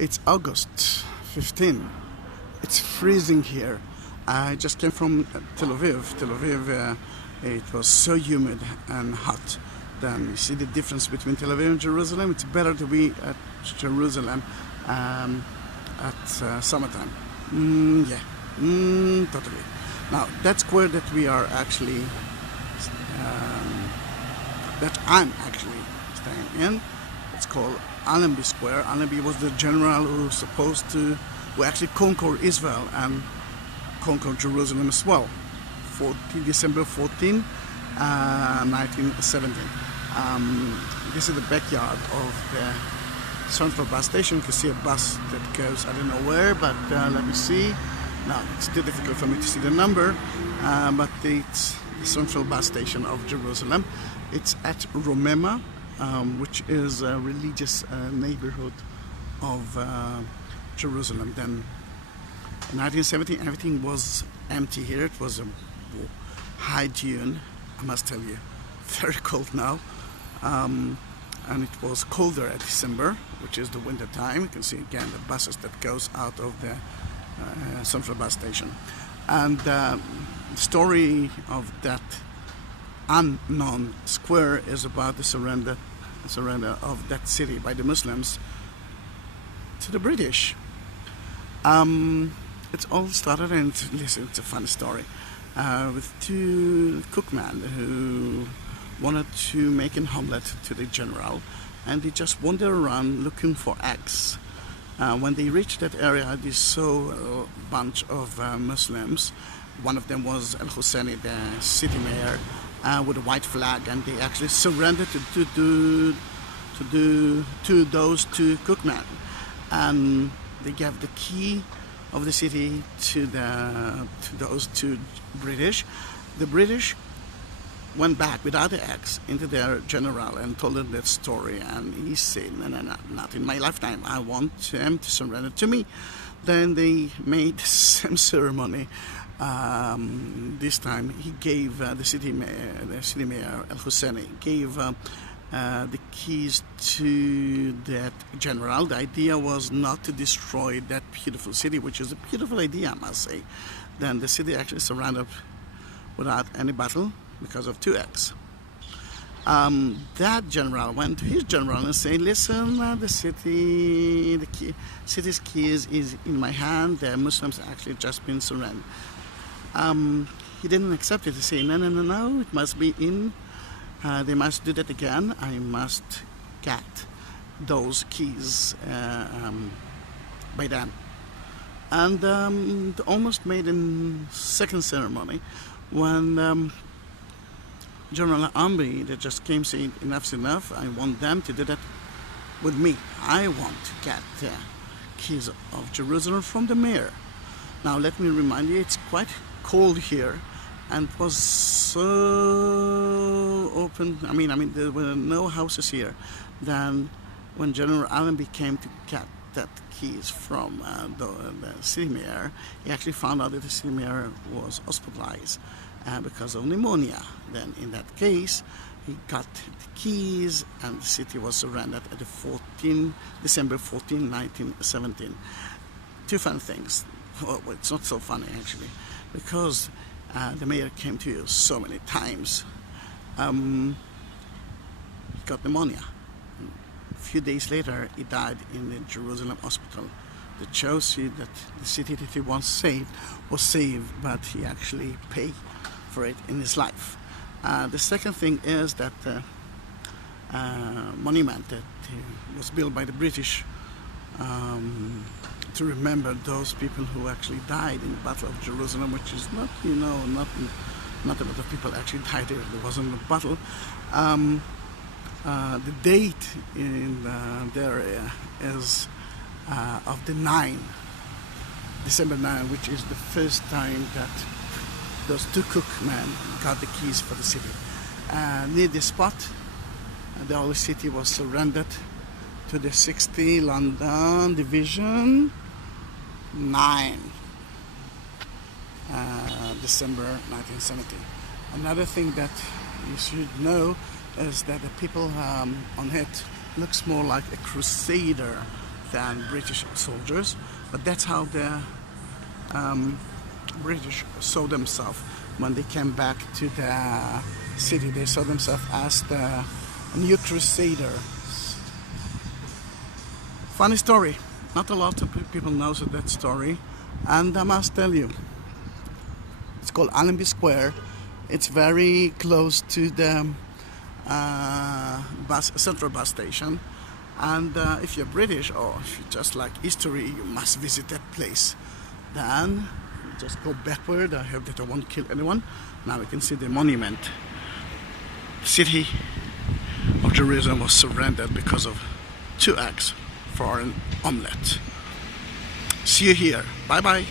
It's August 15. It's freezing here. I just came from Tel Aviv. Tel Aviv, it was so humid and hot. Then you see the difference between Tel Aviv and Jerusalem. It's better to be at Jerusalem at summertime. Totally. Now, that square that we are actually, that I'm actually staying in, it's called Allenby Square. Allenby was the general who actually conquered Israel and conquered Jerusalem as well. December 14, 1917. This is the backyard of the central bus station. You can see a bus that goes, I don't know where, but let me see. No, it's too difficult for me to see the number, but it's the central bus station of Jerusalem. It's at Romema, which is a religious neighborhood of Jerusalem. Then in 1970, everything was empty here. It was a high dune, I must tell you, very cold now. And it was colder at December, which is the winter time. You can see again the buses that goes out of the central bus station. And the story of that unknown square is about the surrender of that city by the Muslims to the British. It's all started, and listen, it's a funny story, with two cookmen who wanted to make an omelet to the general, and they just wandered around looking for eggs. When they reached that area, they saw a bunch of Muslims. One of them was Al Husseini, the city mayor, with a white flag, and they actually surrendered to those two cookmen. And they gave the key of the city to those two British. The British went back without the eggs into their general and told him that story, and he said, no, not in my lifetime. I want them to surrender to me. Then they made the same ceremony. This time he gave the city mayor Al Husseini gave the keys to that general. The idea was not to destroy that beautiful city, which is a beautiful idea, I must say. Then the city actually surrendered without any battle because of two eggs. That general went to his general and said, listen, the city's keys is in my hand. The Muslims actually just been surrendered. He didn't accept it. He said, no, it must be in. They must do that again. I must get those keys by then. And almost made a second ceremony when General Ambi, that just came saying, enough's enough. I want them to do that with me. I want to get the keys of Jerusalem from the mayor. Now let me remind you, it's quite cold here, and it was so open. I mean, there were no houses here. Then, when General Allenby came to get that keys from the city mayor, he actually found out that the city mayor was hospitalized because of pneumonia. Then, in that case, he got the keys, and the city was surrendered at December 14, 1917. Two fun things. Well, it's not so funny actually, because the mayor came to you so many times. He got pneumonia. A few days later, he died in the Jerusalem hospital. That shows you that the city that he once saved was saved, but he actually paid for it in his life. The second thing is that the monument that was built by the British to remember those people who actually died in the Battle of Jerusalem, which is not a lot of people actually died there. There wasn't a battle. The date in there is of the December 9, which is the first time that those two cookmen got the keys for the city. Near the spot, the whole city was surrendered to the 60 London Division 9, December 1970. Another thing that you should know is that the people on it looks more like a crusader than British soldiers, but that's how the British saw themselves when they came back to the city. They saw themselves as the new crusaders. Funny story. Not a lot of people know that story, and I must tell you, it's called Allenby Square. It's very close to the central bus station, and if you're British or if you just like history, you must visit that place. Then just go backward. I hope that I won't kill anyone. Now we can see the monument. The city of Jerusalem was surrendered because of 2 eggs for an omelet. See you here. Bye bye.